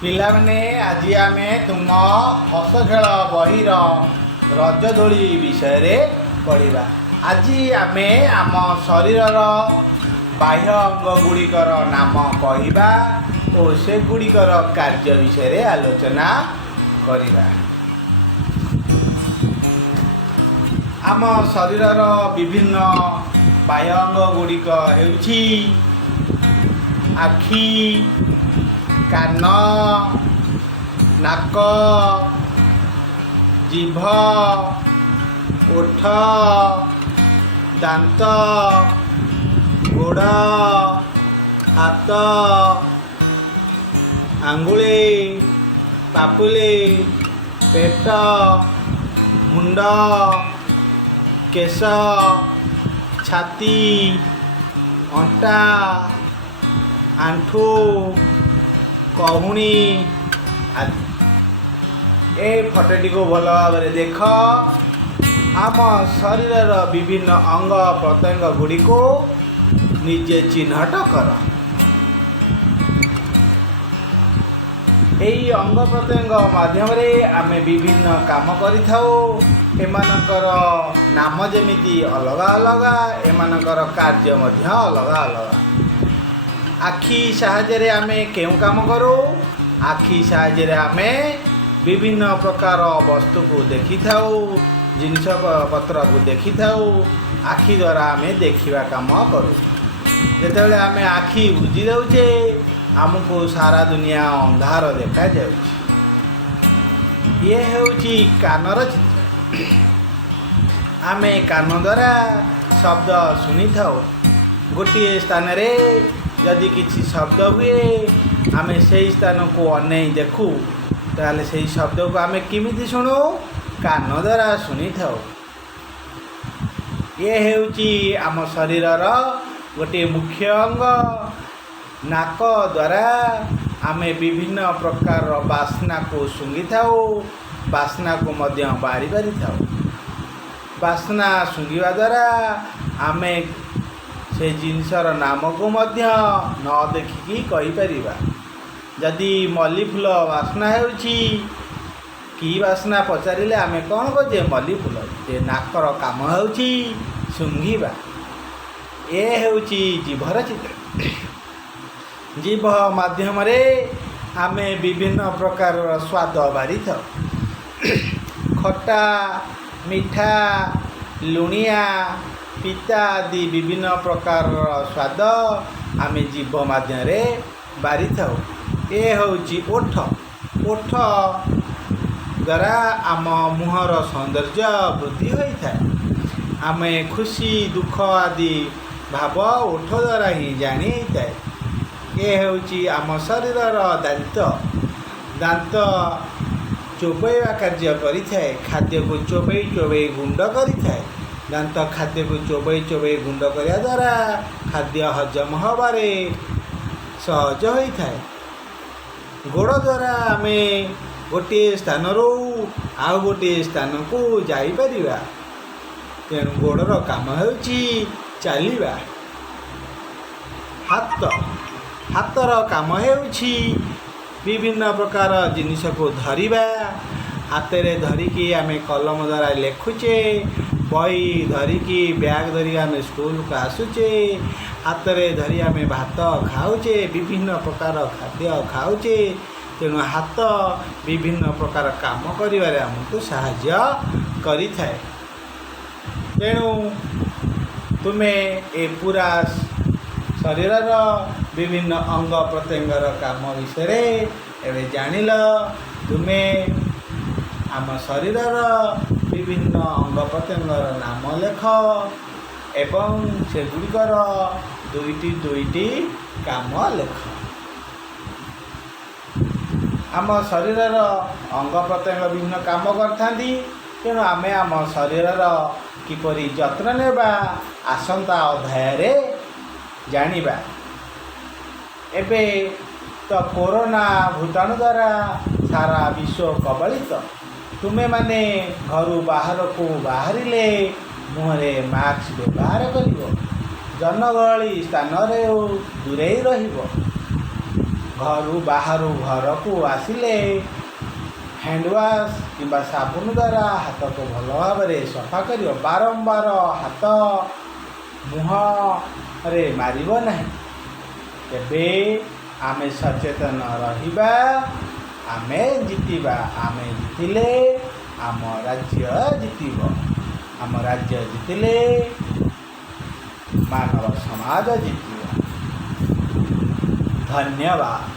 ପିଲାମାନେ ଆଜି ଆମେ ତୁମ ହସ ଖେଳ ବହିର ରଜଦୋଳି ବିଷୟରେ ପଢ଼ିବା। ଆଜି ଆମେ ଆମ ଶରୀରର ବାହ୍ୟ ଅଙ୍ଗ ଗୁଡ଼ିକର ନାମ କହିବା ଓ ସେଗୁଡ଼ିକର କାର୍ଯ୍ୟ ବିଷୟରେ ଆଲୋଚନା କରିବା। ଆମ ଶରୀରର ବିଭିନ୍ନ ବାହ୍ୟ ଅଙ୍ଗ ଗୁଡ଼ିକ ହେଉଛି ଆଖି, କାନ, ନାକ, ଜିଭ, ଓଠ, ଦାନ୍ତ, ଗୋଡ଼, ହାତ, ଆଙ୍ଗୁଳି, ପାପୁଲି, ପେଟ, ମୁଣ୍ଡ, କେଶ, ଛାତି, ଅଣ୍ଟା, ଆଣ୍ଠୁ, କହୁଣି ଆଦି। ଏ ଫଟୋଟିକୁ ଭଲ ଭାବରେ ଦେଖ। ଆମ ଶରୀରର ବିଭିନ୍ନ ଅଙ୍ଗ ପ୍ରତ୍ୟଙ୍ଗ ଗୁଡ଼ିକୁ ନିଜେ ଚିହ୍ନଟ କର। ଏହି ଅଙ୍ଗ ପ୍ରତ୍ୟଙ୍ଗ ମାଧ୍ୟମରେ ଆମେ ବିଭିନ୍ନ କାମ କରିଥାଉ। ଏମାନଙ୍କର ନାମ ଯେମିତି ଅଲଗା ଅଲଗା, ଏମାନଙ୍କର କାର୍ଯ୍ୟ ମଧ୍ୟ ଅଲଗା ଅଲଗା। ଆଖି ସାହାଯ୍ୟରେ ଆମେ କେଉଁ କାମ କରୁ? ଆଖି ସାହାଯ୍ୟରେ ଆମେ ବିଭିନ୍ନ ପ୍ରକାର ବସ୍ତୁକୁ ଦେଖିଥାଉ, ଜିନିଷ ପତ୍ରକୁ ଦେଖିଥାଉ। ଆଖି ଦ୍ୱାରା ଆମେ ଦେଖିବା କାମ କରୁ। ଯେତେବେଳେ ଆମେ ଆଖି ବୁଜି ଦେଉଛେ, ଆମକୁ ସାରା ଦୁନିଆ ଅନ୍ଧାର ଦେଖାଯାଉଛି। ଇଏ ହେଉଛି କାନର ଚିତ୍ର। ଆମେ କାନ ଦ୍ୱାରା ଶବ୍ଦ ଶୁଣିଥାଉ। ଗୋଟିଏ ସ୍ଥାନରେ ଯଦି କିଛି ଶବ୍ଦ ହୁଏ, ଆମେ ସେହି ସ୍ଥାନକୁ ଅନେଇ ଦେଖୁ, ତାହେଲେ ସେହି ଶବ୍ଦକୁ ଆମେ କେମିତି ଶୁଣୁ? କାନ ଦ୍ୱାରା ଶୁଣିଥାଉ। ଇଏ ହେଉଛି ଆମ ଶରୀରର ଗୋଟିଏ ମୁଖ୍ୟ ଅଙ୍ଗ। ନାକ ଦ୍ୱାରା ଆମେ ବିଭିନ୍ନ ପ୍ରକାରର ବାସ୍ନାକୁ ଶୁଙ୍ଘିଥାଉ, ବାସ୍ନାକୁ ମଧ୍ୟ ବାରି ପାରିଥାଉ। ବାସ୍ନା ଶୁଙ୍ଘିବା ଦ୍ୱାରା ଆମେ ସେ ଜିନିଷର ନାମକୁ ମଧ୍ୟ ନ ଦେଖିକି କହିପାରିବା। ଯଦି ମଲ୍ଲି ଫୁଲ ବାସ୍ନା ହେଉଛି, କି ବାସ୍ନା ପଚାରିଲେ ଆମେ କ'ଣ କହୁଛେ? ମଲ୍ଲି ଫୁଲ। ଯେ ନାକର କାମ ହେଉଛି ଶୁଙ୍ଘିବା। ଏ ହେଉଛି ଜିଭର ଚିତ୍ର। ଜିଭ ମାଧ୍ୟମରେ ଆମେ ବିଭିନ୍ନ ପ୍ରକାରର ସ୍ୱାଦ ବାରିଥାଉ। ଖଟା, ମିଠା, ଲୁଣିଆ, ପିତା ଆଦି ବିଭିନ୍ନ ପ୍ରକାରର ସ୍ୱାଦ ଆମେ ଜିଭ ମାଧ୍ୟମରେ ବାରିଥାଉ। ଏ ହେଉଛି ଓଠ। ଓଠ ଦ୍ୱାରା ଆମ ମୁହଁର ସୌନ୍ଦର୍ଯ୍ୟ ବୃଦ୍ଧି ହୋଇଥାଏ। ଆମେ ଖୁସି, ଦୁଃଖ ଆଦି ଭାବ ଓଠ ଦ୍ୱାରା ହିଁ ଜାଣି ହେଇଥାଏ। ଏ ହେଉଛି ଆମ ଶରୀରର ଦାନ୍ତ। ଦାନ୍ତ ଚୋବେଇବା କାର୍ଯ୍ୟ କରିଥାଏ। ଖାଦ୍ୟକୁ ଚୋବେଇ ଚୋବେଇ ଗୁଣ୍ଡ କରିଥାଏ। ଦାନ୍ତ ଖାଦ୍ୟକୁ ଚୋବେଇ ଚୋବେଇ ଗୁଣ୍ଡ କରିବା ଦ୍ୱାରା ଖାଦ୍ୟ ହଜମ ହେବାରେ ସହଜ ହୋଇଥାଏ। ଗୋଡ଼ ଦ୍ୱାରା ଆମେ ଗୋଟିଏ ସ୍ଥାନରୁ ଆଉ ଗୋଟିଏ ସ୍ଥାନକୁ ଯାଇପାରିବା। ତେଣୁ ଗୋଡ଼ର କାମ ହେଉଛି ଚାଲିବା। ହାତ, ହାତର କାମ ହେଉଛି ବିଭିନ୍ନ ପ୍ରକାର ଜିନିଷକୁ ଧରିବା। ହାତରେ ଧରିକି ଆମେ କଲମ ଦ୍ୱାରା ଲେଖୁଛେ, ବହି ଧରିକି, ବ୍ୟାଗ୍ ଧରିକି ଆମେ ସ୍କୁଲକୁ ଆସୁଛେ। ହାତରେ ଧରି ଆମେ ଭାତ ଖାଉଛେ, ବିଭିନ୍ନ ପ୍ରକାର ଖାଦ୍ୟ ଖାଉଛେ। ତେଣୁ ହାତ ବିଭିନ୍ନ ପ୍ରକାର କାମ କରିବାରେ ଆମକୁ ସାହାଯ୍ୟ କରିଥାଏ। ତେଣୁ ତୁମେ ଏ ପୁରା ଶରୀରର ବିଭିନ୍ନ ଅଙ୍ଗ ପ୍ରତ୍ୟଙ୍ଗର କାମ ବିଷୟରେ ଏବେ ଜାଣିଲ। ତୁମେ ଆମ ଶରୀରର ବିଭିନ୍ନ ଅଙ୍ଗ ପ୍ରତ୍ୟଙ୍ଗର ନାମ ଲେଖ ଏବଂ ସେଗୁଡ଼ିକର ଦୁଇଟି ଦୁଇଟି କାମ ଲେଖ। ଆମ ଶରୀରର ଅଙ୍ଗ ପ୍ରତ୍ୟଙ୍ଗ ବିଭିନ୍ନ କାମ କରିଥାନ୍ତି। ତେଣୁ ଆମେ ଆମ ଶରୀରର କିପରି ଯତ୍ନ ନେବା, ଆସନ୍ତା ଅଧ୍ୟାୟରେ ଜାଣିବା। ଏବେ ତ କୋରୋନା ଭୂତାଣୁ ଦ୍ୱାରା ସାରା ବିଶ୍ୱ କବଳିତ। ତୁମେମାନେ ଘରୁ ବାହାରକୁ ବାହାରିଲେ ମୁହଁରେ ମାସ୍କ ବ୍ୟବହାର କରିବ। ଜନଗହଳି ସ୍ଥାନରେ ଦୂରେଇ ରହିବ। ଘରୁ ବାହାରୁ ଘରକୁ ଆସିଲେ ହ୍ୟାଣ୍ଡୱାସ୍ କିମ୍ବା ସାବୁନ ଦ୍ୱାରା ହାତକୁ ଭଲ ଭାବରେ ସଫା କରିବ। ବାରମ୍ବାର ହାତ ମୁହଁରେ ମାରିବ ନାହିଁ। ତେବେ ଆମେ ସଚେତନ ରହିବା, ଆମେ ଜିତିବା। ଆମେ ଜିତିଲେ ଆମ ରାଜ୍ୟ ଜିତିବ। ଆମ ରାଜ୍ୟ ଜିତିଲେ ମାନବ ସମାଜ ଜିତିବ। ଧନ୍ୟବାଦ।